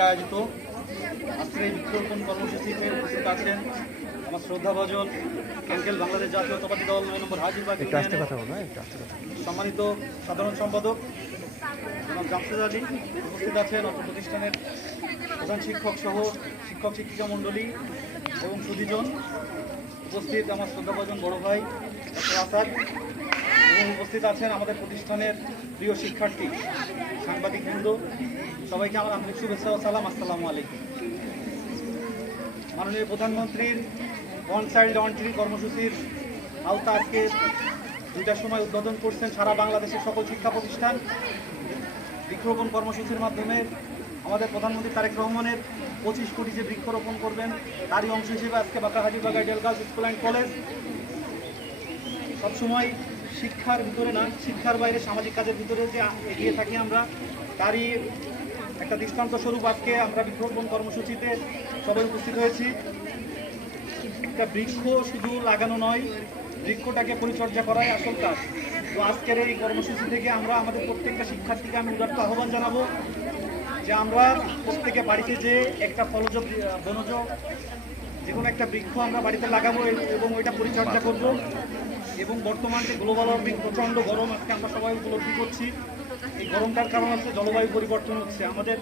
উপলক্ষে আয়োজিত আজকের এই বৃক্ষরোপণ কর্মসূচিতে উপস্থিত আছেন আমার শ্রদ্ধাভাজন আঙ্কেল বাংলাদেশ জাতীয়তাবাদী দল 9 নম্বর হাজিরবাগ সম্মানিত সাধারণ সম্পাদক জনাব জামশেদ আলী, উপস্থিত আছেন অত্র প্রতিষ্ঠানের প্রধান শিক্ষক সহ শিক্ষক শিক্ষিকা মণ্ডলী এবং সুধীজন, উপস্থিত আমার শ্রদ্ধাভাজন বড় ভাই ডক্টর আসাদ, এবং উপস্থিত আছেন আমাদের প্রতিষ্ঠানের প্রিয় শিক্ষার্থী সাংবাদিকবৃন্দ। সবাইকে আমার আন্তরিক শুভেচ্ছা ও সালাম। আসসালামু আলাইকুম। মাননীয় প্রধানমন্ত্রীর ওয়ান চাইল্ড ওয়ান ট্রি কর্মসূচির আওতা আজকে 2টার সময় উদ্বোধন করছেন সারা বাংলাদেশের সকল শিক্ষা প্রতিষ্ঠান। বৃক্ষরোপণ কর্মসূচির মাধ্যমে আমাদের প্রধানমন্ত্রী তারেক রহমানের 25 কোটি যে বৃক্ষরোপণ করবেন তারই অংশ হিসেবে আজকে Banka Hajirbag ideal girls school and college সবসময় শিক্ষার ভিতরে না, শিক্ষার বাইরে সামাজিক কাজের ভিতরে যে এগিয়ে থাকি আমরা, তারই একটা দৃষ্টান্ত স্বরূপ আজকে আমরা বৃক্ষরোপণ কর্মসূচিতে সবাই উপস্থিত হয়েছি। একটা বৃক্ষ শুধু লাগানো নয়, বৃক্ষটাকে পরিচর্যা করাই আসল কাজ। তো আজকের এই কর্মসূচি থেকে আমরা আমাদের প্রত্যেকটা শিক্ষার্থীকে আমি উদাত্ত আহ্বান জানাবো যে আমরা প্রত্যেকে বাড়িতে যে একটা ফলজ বনজ যে কোনো একটা বৃক্ষ আমরা বাড়িতে লাগাবো এবং ওইটা পরিচর্যা করব। এবং বর্তমান যে গ্লোবাল ওয়ার্মিং, প্রচণ্ড গরম আজকে আমরা সবাই উপলব্ধি করছি, এই গরমটার কারণ হচ্ছে জলবায়ু পরিবর্তন হচ্ছে, আমাদের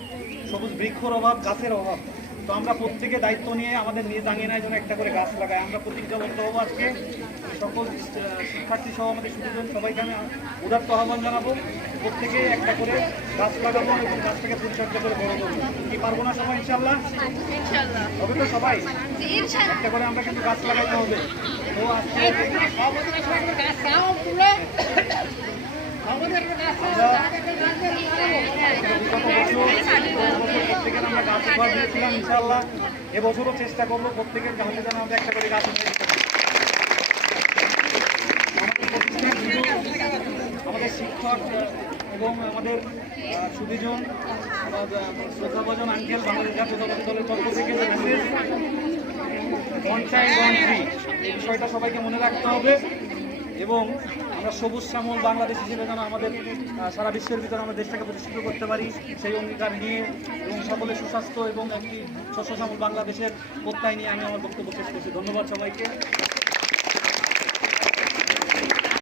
সবুজ বৃক্ষর অভাব, গাছের অভাব। তো আমরা প্রত্যেকে দায়িত্ব নিয়ে আমাদের নিজ আঙিনায় যেন একটা করে গাছ লাগাই। আমরা প্রতিজ্ঞাবদ্ধ হবো আজকে সকল শিক্ষার্থী সহ আমাদের সুযোজন সবাইকে আমি উদাত্ত আহ্বান জানাবো, প্রত্যেকে একটা করে গাছ লাগাবো এবং গাছটাকে পরিচর্যা করে বড় করবো। কি পারবো না সবাই? ইনশাল্লাহ হবে তো সবাই একটা করে আমরা কিন্তু গাছ লাগাইতে হবে। তো আজকে প্রত্যেকের আমরা গাছ উপহার দিয়েছিলাম, ইনশাআল্লাহ এবছরও চেষ্টা করবো প্রত্যেকের গাছে যেন আমরা একটা করে গাছ আমাদের শিক্ষক এবং আমাদের সুধীজন শ্রদ্ধাভাজন আঙ্কেল বাংলাদেশ জাতীয়তাবাদী দলের পক্ষ থেকে ওয়ান চাইল্ড ওয়ান ট্রি এই বিষয়টা সবাইকে মনে রাখতে হবে এবং আমরা সবুজ শ্যামল বাংলাদেশ হিসেবে যেন আমাদের সারা বিশ্বের ভিতরে আমরা দেশটাকে প্রতিষ্ঠিত করতে পারি সেই অঙ্গীকার নিয়ে এবং সকলের সুস্বাস্থ্য এবং একটি শস্য শ্যামল বাংলাদেশের প্রত্যয় নিয়ে আমি আমার বক্তব্য শেষ করছি। ধন্যবাদ সবাইকে।